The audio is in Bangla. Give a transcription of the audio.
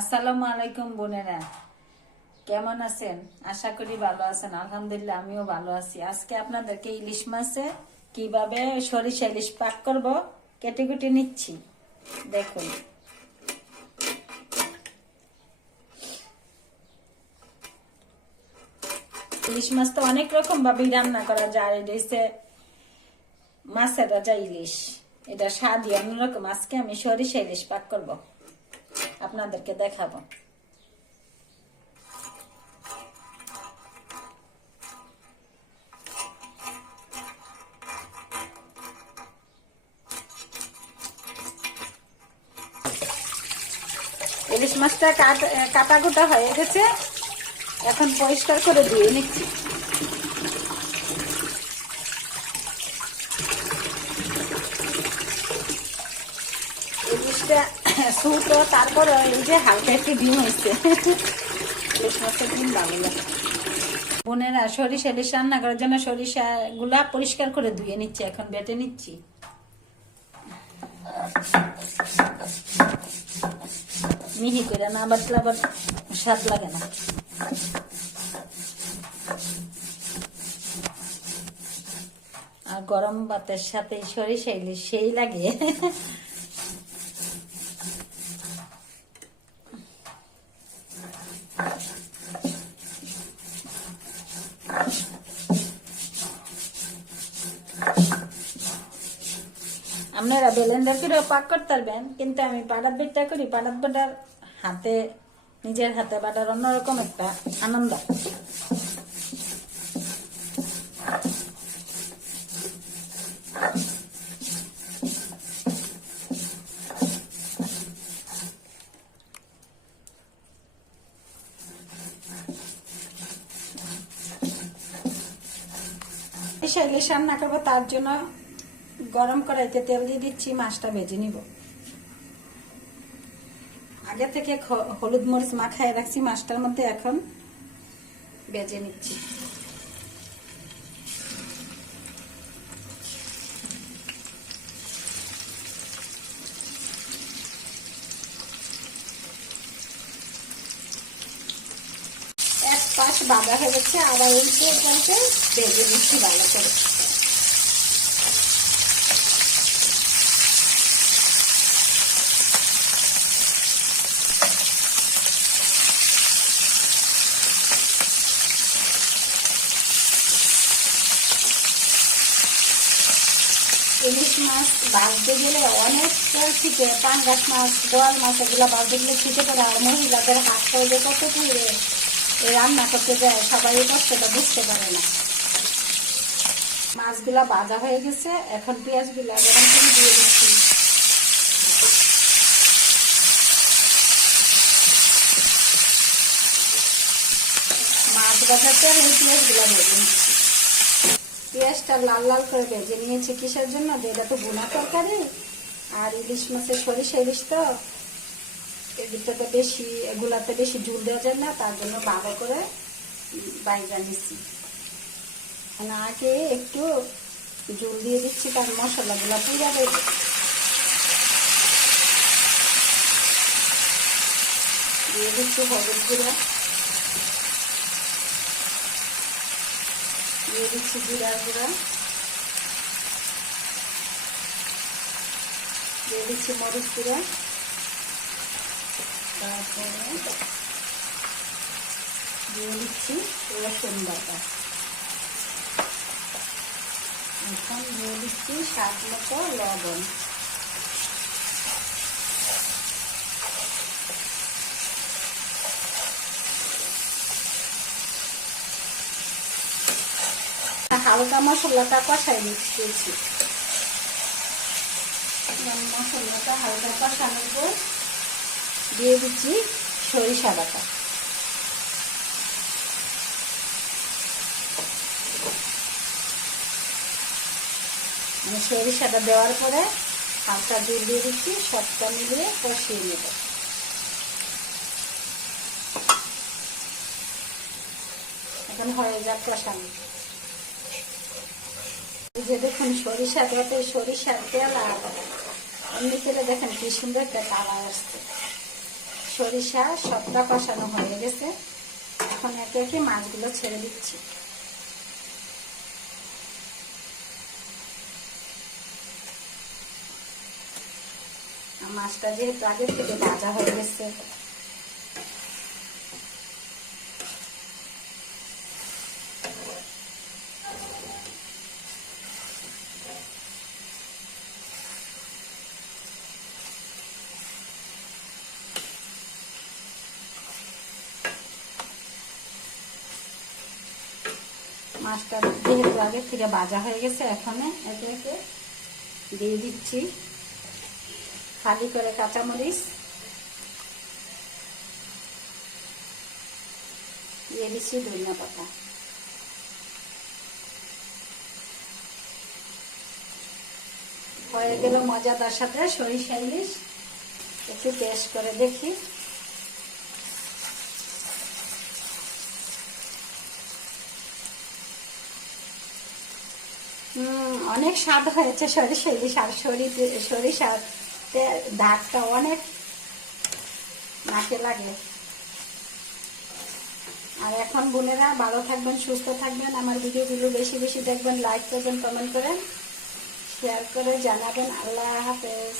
আসসালামু আলাইকুম বোনেরা, কেমন আছেন? আশা করি ভালো আছেন। আলহামদুলিল্লাহ আমিও ভালো আছি। আজকে আপনাদেরকে ইলিশ মাছে কিভাবে সরিষা ইলিশ পাক করব কেটে কুটে নিচ্ছি। দেখুন, ইলিশ মাছ তো অনেক রকম ভাবে রান্না করা যায়। এটা হচ্ছে মাছের রাজা ইলিশ, এটা স্বাদই অন্যরকম। আজকে আমি সরিষা ইলিশ পাক করব, আপনাদেরকে দেখাবো। ইলিশ মাছটা কাটা কুটা হয়ে গেছে, এখন পরিষ্কার করে ধুয়ে নিচ্ছি। ইলিশটা ছোট, তারপর এই যে হালকা একটু ডিম হয়েছে। ইলিশ মাছের ডিম ভালো লাগে। বোনেরা, সরিষা ইলিশ রান্না করার জন্য সরিষা গুলা পরিষ্কার করে ধুয়ে নিচ্ছি, এখন বেটে নিচ্ছি। মিহি করে না বাটলে আবার স্বাদ লাগে না। আর গরম ভাতের সাথে সরিষা ইলিশ সেই লাগে। আপনারা ব্লেন্ডার করেও পাক করতে পারবেন, কিন্তু আমি পাটাত বেটটা করি। পাটাত বাটার হাতে, নিজের হাতে বাটার অন্যরকম একটা আনন্দ। ইলিশ রান্না করবো, তার জন্য গরম কড়াইতে তেল দিয়ে দিচ্ছি। মাছটা ভেজে নিব। আগে থেকে হলুদ মরিচ মাখায় রাখছি মাছটার মধ্যে, এখন ভেজে নিচ্ছি। এক পাশ ভাজা হয়ে গেছে, আবার উল্টে পাল্টে ভেজে নিচ্ছি ভালো করে। ইলিশ মাছ ভাজতে গেলে অনেক তেল ছিটে, পাঙ্গাস মাছ, দোয়াল মাছ এগুলো ভাজতে গেলে ছিটে পড়ে। আর মহিলাদের হাত করে কত পুড়ে রান্না করতে যায়, সবাই এই কষ্টটা বুঝতে পারে না। মাছগুলা ভাজা হয়ে গেছে, এখন পেঁয়াজগুলা গরম করে দিয়ে দিচ্ছি। মাছ ভাজাতে আর এই পেঁয়াজগুলা ভেজে নিচ্ছি। পেঁয়াজটা লাল লাল করে ভেজে নিয়েছি। কিসের জন্য? এটা তো ভুনা তরকারি, আর ইলিশ মাছের সরিষা ইলিশ তো এগুলোতে বেশি ঝুল দেওয়া যায় না, তার জন্য ভালো করে বাইজা নিচ্ছি। আগে একটু ঝুল দিয়ে দিচ্ছি, তার মশলাগুলো পুড়া দেবে। দিয়ে দিচ্ছি হলুদ গুঁড়া, দিয়ে দিচ্ছি জিরা গুঁড়া, দিয়ে দিচ্ছি মরিচ গুঁড়া, তারপরে দিয়ে দিচ্ছি রসুন বাটা। এখন দিয়ে দিচ্ছি স্বাদ মতো লবণ। হালকা মশলাটা কষাই দিচ্ছি। মশলাটা হালকা কষানোর পর দিয়ে দিচ্ছি সরিষা বাটা। সরিষাটা দেওয়ার পরে হালকা জল দিয়ে দিচ্ছি, সবটা মিলিয়ে কষিয়ে নেব। এখন হয়ে যাক কষানো। এই যে দেখুন, সরিষার তেল আর এমনি তেলে দেখেন কি সুন্দর একটা কালার আসছে। সরিষা সবটা কষানো হয়ে গেছে। এখন একে একে মাছগুলো ছেড়ে দিচ্ছি। মাছটা যেহেতু আগের থেকে ভাজা হয়ে গেছে, মাছটা যেহেতু আগের থেকে ভাজা হয়ে গেছে, এখন একে একে দিয়ে দিচ্ছি খালি করে কাঁচামরিচ, দিয়ে দিচ্ছি ধনিয়া পাতা। হয়ে গেল মজাদার সাথে সরিষা ইলিশ। একটু টেস্ট করে দেখি। অনেক স্বাদ হয়েছে সরিষা ইলিশ। আর সরিষার দাগটা অনেক নাকে লাগে। আর এখন বোনেরা ভালো থাকবেন, সুস্থ থাকবেন, আমার ভিডিওগুলো বেশি বেশি দেখবেন, লাইক করবেন, কমেন্ট করেন, শেয়ার করে জানাবেন। আল্লাহ হাফেজ।